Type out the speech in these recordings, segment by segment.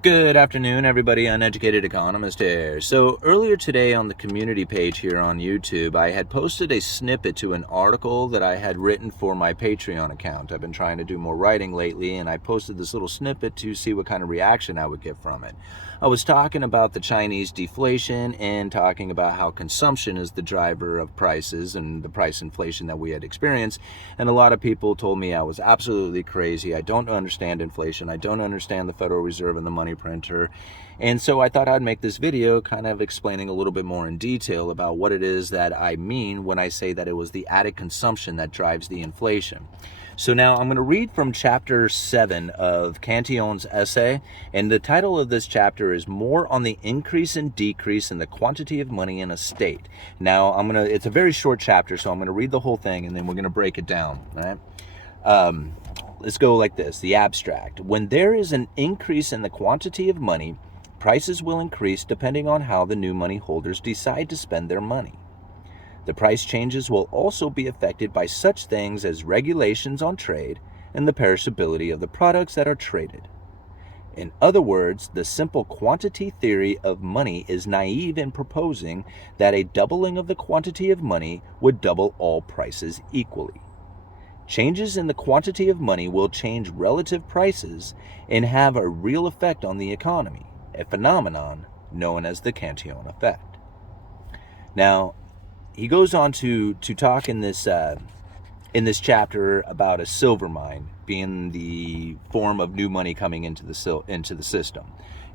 Good afternoon, everybody. Uneducated Economist here. So earlier today on the community page here on YouTube, I had posted a snippet to an article that I had written for my Patreon account. I've been trying to do more writing lately, and I posted this little snippet to see what kind of reaction I would get from it. I was talking about the Chinese deflation and talking about how consumption is the driver of prices and the price inflation that we had experienced. And a lot of people told me I was absolutely crazy. I don't understand inflation. I don't understand the Federal Reserve and the money printer. And so I thought I'd make this video kind of explaining a little bit more in detail about what it is that I mean when I say that it was the added consumption that drives the inflation. So now I'm going to read from chapter 7 of Cantillon's essay, and the title of this chapter is More on the Increase and Decrease in the Quantity of Money in a State. Now it's a very short chapter, so I'm going to read the whole thing and then we're going to break it down. All right? Let's go like this. The abstract. When there is an increase in the quantity of money, prices will increase depending on how the new money holders decide to spend their money. The price changes will also be affected by such things as regulations on trade and the perishability of the products that are traded. In other words, the simple quantity theory of money is naive in proposing that a doubling of the quantity of money would double all prices equally. Changes in the quantity of money will change relative prices and have a real effect on the economy, a phenomenon known as the Cantillon Effect. Now, he goes on to talk in this chapter about a silver mine being the form of new money coming into the system.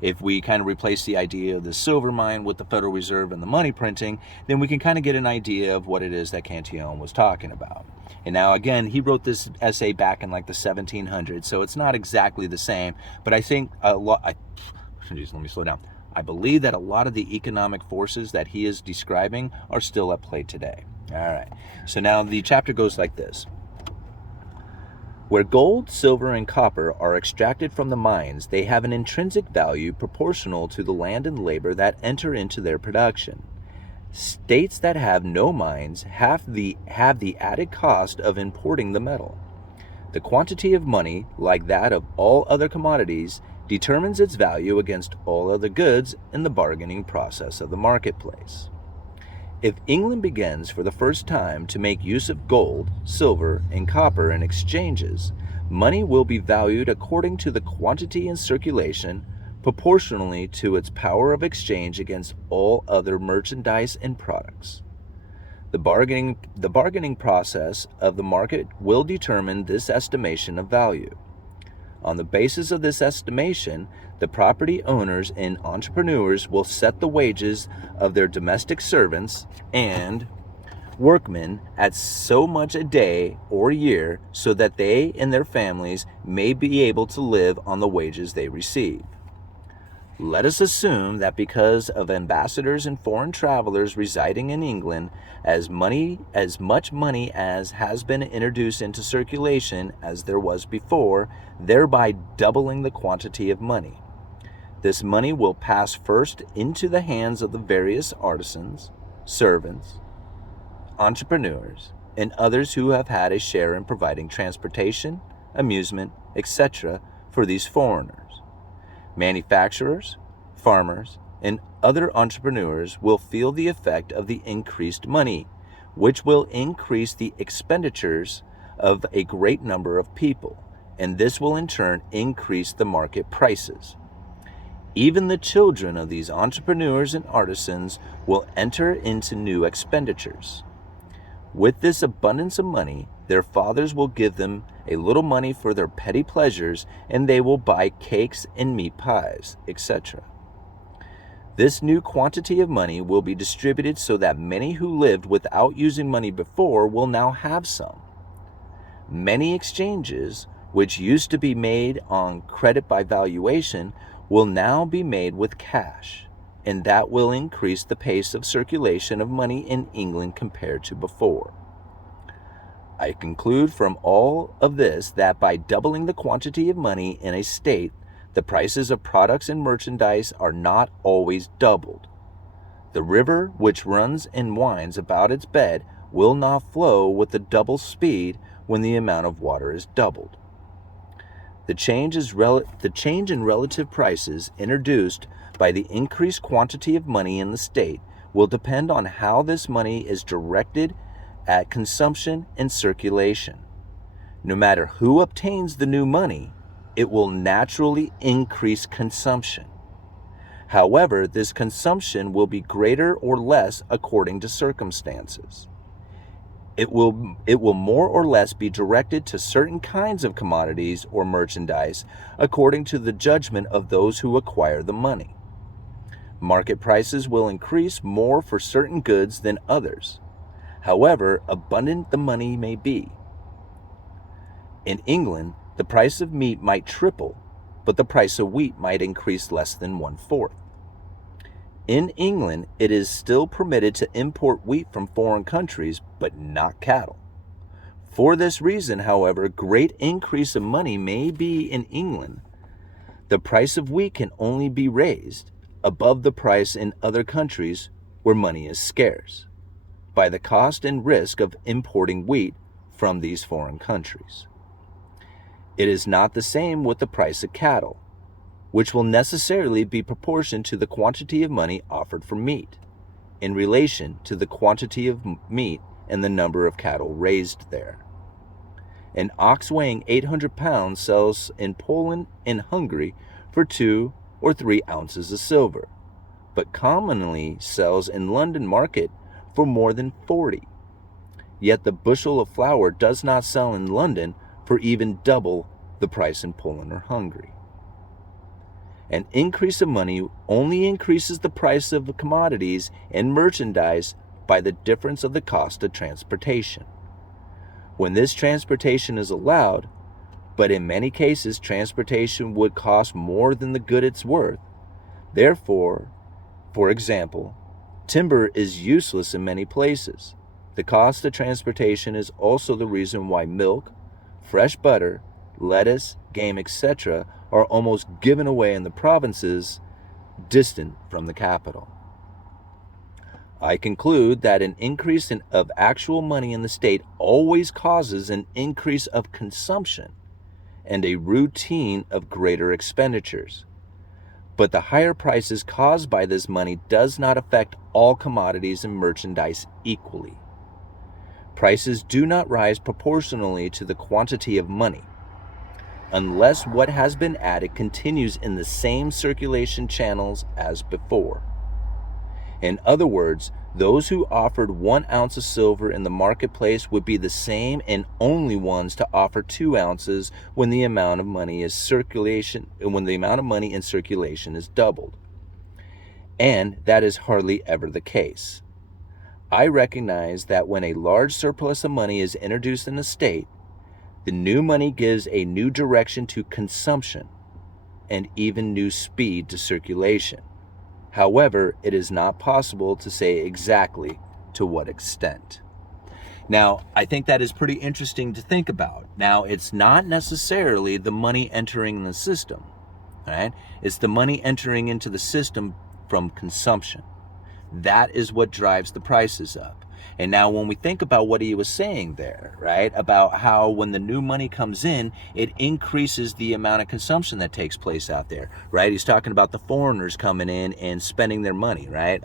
If we kind of replace the idea of the silver mine with the Federal Reserve and the money printing, then we can kind of get an idea of what it is that Cantillon was talking about. And now, again, he wrote this essay back in like the 1700s, so it's not exactly the same, but I think let me slow down. I believe that a lot of the economic forces that he is describing are still at play today. All right, so now the chapter goes like this. Where gold, silver, and copper are extracted from the mines, they have an intrinsic value proportional to the land and labor that enter into their production. States that have no mines have the added cost of importing the metal. The quantity of money, like that of all other commodities, determines its value against all other goods in the bargaining process of the marketplace. If England begins for the first time to make use of gold, silver, and copper in exchanges, money will be valued according to the quantity in circulation, proportionally to its power of exchange against all other merchandise and products. The bargaining process of the market will determine this estimation of value. On the basis of this estimation, the property owners and entrepreneurs will set the wages of their domestic servants and workmen at so much a day or year so that they and their families may be able to live on the wages they receive. Let us assume that because of ambassadors and foreign travelers residing in England, as much money as has been introduced into circulation as there was before, thereby doubling the quantity of money. This money will pass first into the hands of the various artisans, servants, entrepreneurs, and others who have had a share in providing transportation, amusement, etc. for these foreigners. Manufacturers, farmers, and other entrepreneurs will feel the effect of the increased money, which will increase the expenditures of a great number of people, and this will in turn increase the market prices. Even the children of these entrepreneurs and artisans will enter into new expenditures. With this abundance of money, their fathers will give them a little money for their petty pleasures, and they will buy cakes and meat pies, etc. This new quantity of money will be distributed so that many who lived without using money before will now have some. Many exchanges, which used to be made on credit by valuation, will now be made with cash, and that will increase the pace of circulation of money in England compared to before. I conclude from all of this that by doubling the quantity of money in a state, the prices of products and merchandise are not always doubled. The river which runs and winds about its bed will not flow with the double speed when the amount of water is doubled. The change in relative prices introduced by the increased quantity of money in the state will depend on how this money is directed at consumption and circulation. No matter who obtains the new money, it will naturally increase consumption. However, this consumption will be greater or less according to circumstances. It will more or less be directed to certain kinds of commodities or merchandise according to the judgment of those who acquire the money. Market prices will increase more for certain goods than others, however abundant the money may be. In England, the price of meat might triple, but the price of wheat might increase less than 1/4. In England, it is still permitted to import wheat from foreign countries, but not cattle. For this reason, however, great increase of money may be in England. The price of wheat can only be raised above the price in other countries where money is scarce, by the cost and risk of importing wheat from these foreign countries. It is not the same with the price of cattle, which will necessarily be proportioned to the quantity of money offered for meat, in relation to the quantity of meat and the number of cattle raised there. An ox weighing 800 pounds sells in Poland and Hungary for 2 or 3 ounces of silver, but commonly sells in London market for more than 40. Yet the bushel of flour does not sell in London for even double the price in Poland or Hungary. An increase of money only increases the price of commodities and merchandise by the difference of the cost of transportation. When this transportation is allowed, but in many cases transportation would cost more than the good it's worth. Therefore, for example, timber is useless in many places. The cost of transportation is also the reason why milk, fresh butter, lettuce, game, etc. are almost given away in the provinces distant from the capital. I conclude that an increase of actual money in the state always causes an increase of consumption and a routine of greater expenditures. But the higher prices caused by this money does not affect all commodities and merchandise equally. Prices do not rise proportionally to the quantity of money, unless what has been added continues in the same circulation channels as before. In other words, those who offered 1 ounce of silver in the marketplace would be the same and only ones to offer 2 ounces when the amount of money in circulation is doubled. And that is hardly ever the case. I recognize that when a large surplus of money is introduced in the state, the new money gives a new direction to consumption and even new speed to circulation. However, it is not possible to say exactly to what extent. Now, I think that is pretty interesting to think about. Now, it's not necessarily the money entering the system, right? It's the money entering into the system from consumption. That is what drives the prices up. And now when we think about what he was saying there, right, about how when the new money comes in, it increases the amount of consumption that takes place out there, right? He's talking about the foreigners coming in and spending their money, right?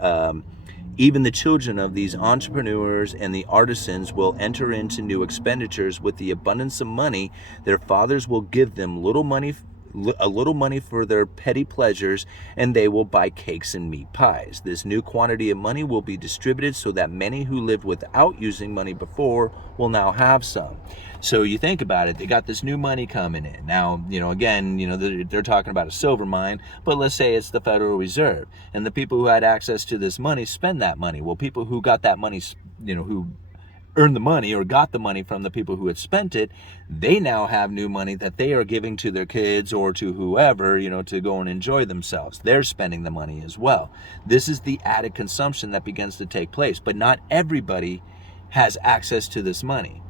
Even the children of these entrepreneurs and the artisans will enter into new expenditures with the abundance of money. Their fathers will give them a little money for their petty pleasures, and they will buy cakes and meat pies. This new quantity of money will be distributed so that many who lived without using money before will now have some. So you think about it, they got this new money coming in. Now, again, they're talking about a silver mine, but let's say it's the Federal Reserve, and the people who had access to this money spend that money. Well, people who got that money, who earned the money or got the money from the people who had spent it, they now have new money that they are giving to their kids or to whoever, to go and enjoy themselves. They're spending the money as well. This is the added consumption that begins to take place, but not everybody has access to this money.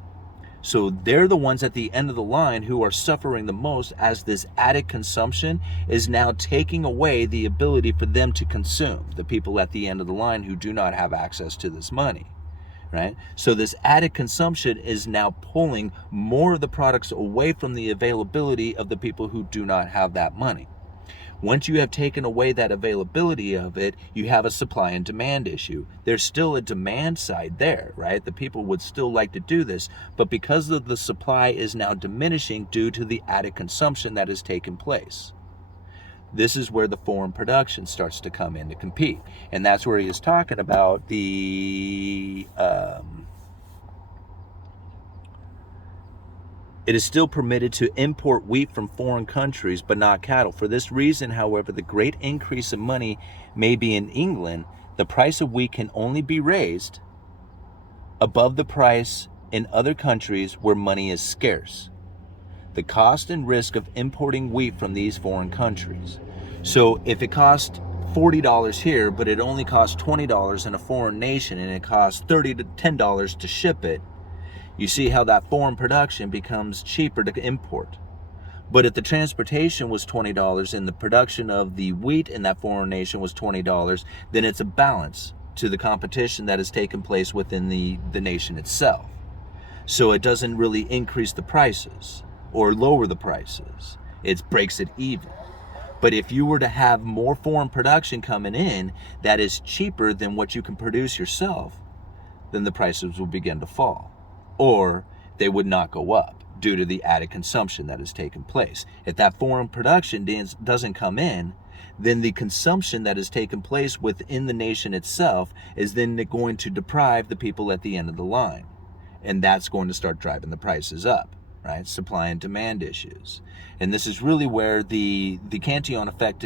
So they're the ones at the end of the line who are suffering the most, as this added consumption is now taking away the ability for them to consume, the people at the end of the line who do not have access to this money. right? So this added consumption is now pulling more of the products away from the availability of the people who do not have that money. Once you have taken away that availability of it, you have a supply and demand issue. There's still a demand side there, right? The people would still like to do this, but because of the supply is now diminishing due to the added consumption that has taken place. This is where the foreign production starts to come in to compete. And that's where he is talking about it is still permitted to import wheat from foreign countries, but not cattle. For this reason, however, the great increase of money may be in England, the price of wheat can only be raised above the price in other countries where money is scarce. The cost and risk of importing wheat from these foreign countries. So if it costs $40 here, but it only costs $20 in a foreign nation, and it costs $30 to $10 to ship it, you see how that foreign production becomes cheaper to import. But if the transportation was $20 and the production of the wheat in that foreign nation was $20, then it's a balance to the competition that has taken place within the nation itself. So it doesn't really increase the prices or lower the prices. It breaks it even. But if you were to have more foreign production coming in that is cheaper than what you can produce yourself, then the prices will begin to fall, or they would not go up due to the added consumption that has taken place. If that foreign production doesn't come in, then the consumption that has taken place within the nation itself is then going to deprive the people at the end of the line. And that's going to start driving the prices up, right? Supply and demand issues. And this is really where the Cantillon Effect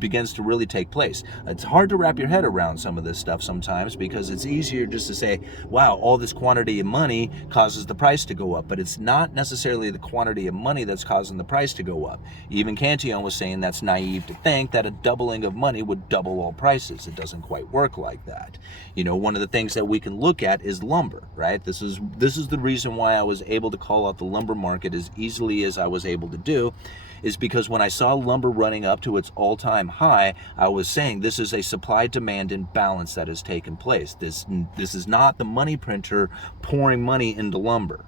begins to really take place. It's hard to wrap your head around some of this stuff sometimes, because it's easier just to say, wow, all this quantity of money causes the price to go up. But it's not necessarily the quantity of money that's causing the price to go up. Even Cantillon was saying that's naive to think that a doubling of money would double all prices. It doesn't quite work like that. You know, one of the things that we can look at is lumber, right? This is the reason why I was able to call out the lumber market as easily as I was able to do, is because when I saw lumber running up to its all-time high, I was saying this is a supply-demand imbalance that has taken place. This is not the money printer pouring money into lumber,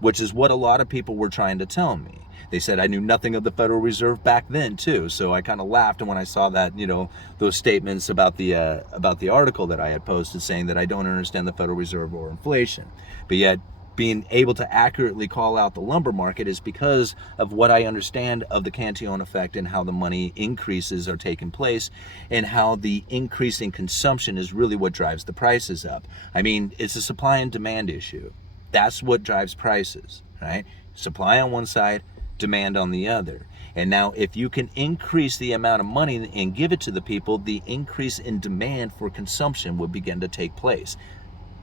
which is what a lot of people were trying to tell me. They said I knew nothing of the Federal Reserve back then too, so I kind of laughed when I saw that, you know, those statements about the article that I had posted saying that I don't understand the Federal Reserve or inflation. But yet, being able to accurately call out the lumber market is because of what I understand of the Cantillon Effect and how the money increases are taking place, and how the increase in consumption is really what drives the prices up. I mean, it's a supply and demand issue. That's what drives prices, right? Supply on one side, demand on the other. And now if you can increase the amount of money and give it to the people, the increase in demand for consumption will begin to take place.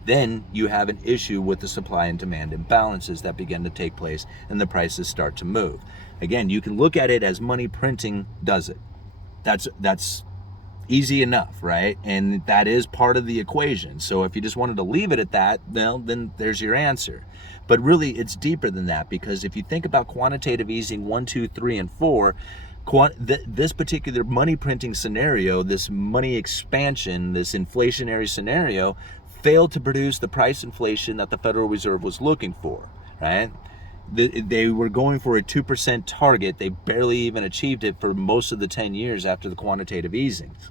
Then you have an issue with the supply and demand imbalances that begin to take place, and the prices start to move. Again, you can look at it as money printing does it. That's easy enough, right? And that is part of the equation. So if you just wanted to leave it at that, well, then there's your answer. But really, it's deeper than that, because if you think about quantitative easing 1, 2, 3, and 4, this particular money printing scenario, this money expansion, this inflationary scenario, failed to produce the price inflation that the Federal Reserve was looking for, right? They were going for a 2% target. They barely even achieved it for most of the 10 years after the quantitative easings.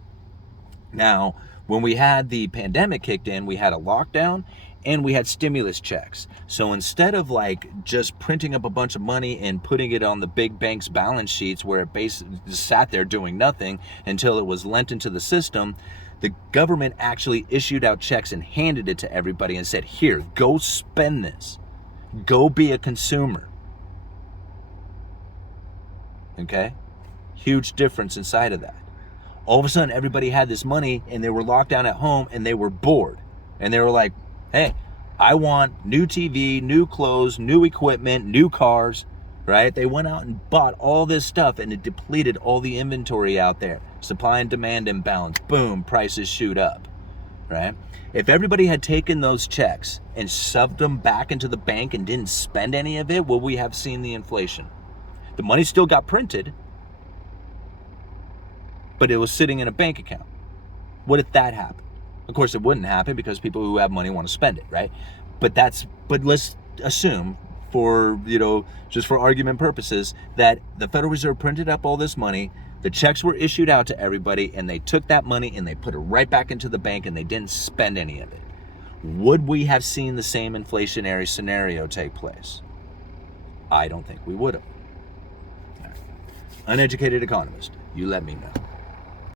Now, when we had the pandemic kicked in, we had a lockdown and we had stimulus checks. So instead of like just printing up a bunch of money and putting it on the big banks' balance sheets where it basically just sat there doing nothing until it was lent into the system, the government actually issued out checks and handed it to everybody and said, here, go spend this. Go be a consumer. Okay? Huge difference inside of that. All of a sudden, everybody had this money and they were locked down at home and they were bored. And they were like, hey, I want new TV, new clothes, new equipment, new cars, right? They went out and bought all this stuff and it depleted all the inventory out there. Supply and demand imbalance, boom, prices shoot up, right? If everybody had taken those checks and shoved them back into the bank and didn't spend any of it, would we have seen the inflation? The money still got printed, but it was sitting in a bank account. What if that happened? Of course, it wouldn't happen because people who have money want to spend it, right? But let's assume, for, just for argument purposes, that the Federal Reserve printed up all this money, the checks were issued out to everybody, and they took that money and they put it right back into the bank and they didn't spend any of it. Would we have seen the same inflationary scenario take place? I don't think we would have. Uneducated economist, you let me know.